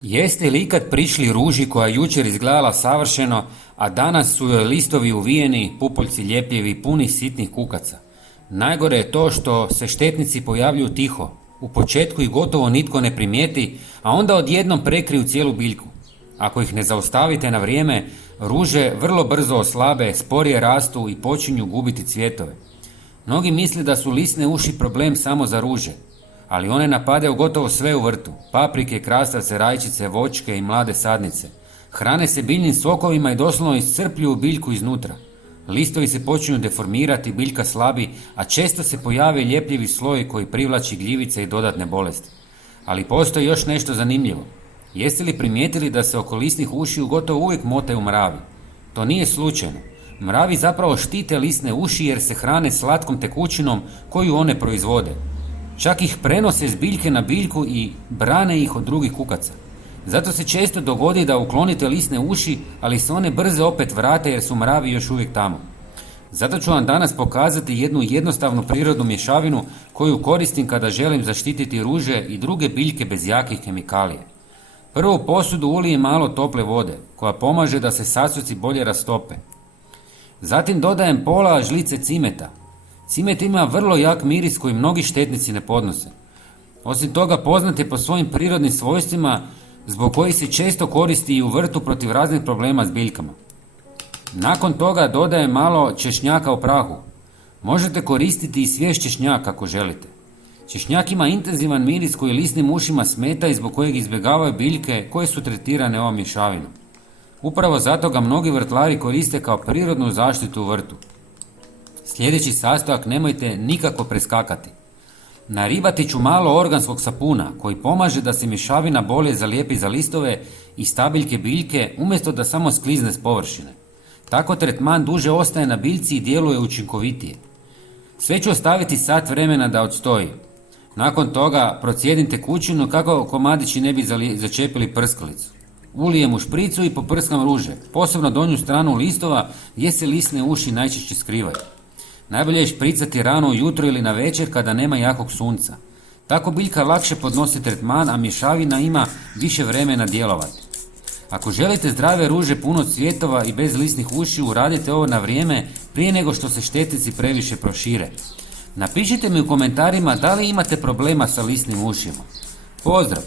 Jeste li ikad prišli ruži koja je jučer izgledala savršeno, a danas su joj listovi uvijeni, pupoljci ljepljivi, puni sitnih kukaca? Najgore je to što se štetnici pojavljuju tiho. U početku ih gotovo nitko ne primijeti, a onda odjednom prekriju cijelu biljku. Ako ih ne zaustavite na vrijeme, ruže vrlo brzo oslabe, sporije rastu i počinju gubiti cvjetove. Mnogi misle da su lisne uši problem samo za ruže, ali one napadaju gotovo sve u vrtu: paprike, krastavce, rajčice, voćke i mlade sadnice. Hrane se biljnim sokovima i doslovno iscrpljuju biljku iznutra. Listovi se počinju deformirati, biljka slabi, a često se pojave ljepljivi sloj koji privlači gljivice i dodatne bolesti. Ali postoji još nešto zanimljivo. Jeste li primijetili da se oko lisnih ušiju gotovo uvijek motaju mravi? To nije slučajno. Mravi zapravo štite lisne uši jer se hrane slatkom tekućinom koju one proizvode. Čak ih prenose s biljke na biljku i brane ih od drugih kukaca. Zato se često dogodi da uklonite lisne uši, ali se one brzo opet vrate jer su mravi još uvijek tamo. Zato ću vam danas pokazati jednu jednostavnu prirodnu mješavinu koju koristim kada želim zaštititi ruže i druge biljke bez jakih kemikalija. Prvo u posudu ulijem malo tople vode, koja pomaže da se sastojci bolje rastope. Zatim dodajem pola žlice cimeta. Cimet ima vrlo jak miris koji mnogi štetnici ne podnose. Osim toga poznat je po svojim prirodnim svojstvima zbog kojih se često koristi i u vrtu protiv raznih problema s biljkama. Nakon toga dodajem malo češnjaka u prahu. Možete koristiti i svjež češnjak ako želite. Češnjak ima intenzivan miris koji lisnim ušima smeta i zbog kojeg izbjegavaju biljke koje su tretirane ovom mješavinom. Upravo zato ga mnogi vrtlari koriste kao prirodnu zaštitu u vrtu. Sljedeći sastojak nemojte nikako preskakati. Naribati ću malo organskog sapuna koji pomaže da se mješavina bolje zalijepi za listove i stabiljke biljke umjesto da samo sklizne s površine. Tako tretman duže ostaje na biljci i djeluje učinkovitije. Sve ću ostaviti sat vremena da odstoji. Nakon toga procijedim tekućinu kako komadići ne bi začepili prskalicu. Ulijem u špricu i poprskam ruže, posebno donju stranu listova gdje se lisne uši najčešće skrivaju. Najbolje je špricati rano ujutro ili na večer kada nema jakog sunca. Tako biljka lakše podnosi tretman, a mješavina ima više vremena djelovati. Ako želite zdrave ruže puno cvjetova i bez lisnih ušiju, uradite ovo na vrijeme prije nego što se štetnici previše prošire. Napišite mi u komentarima da li imate problema sa lisnim ušima. Pozdrav!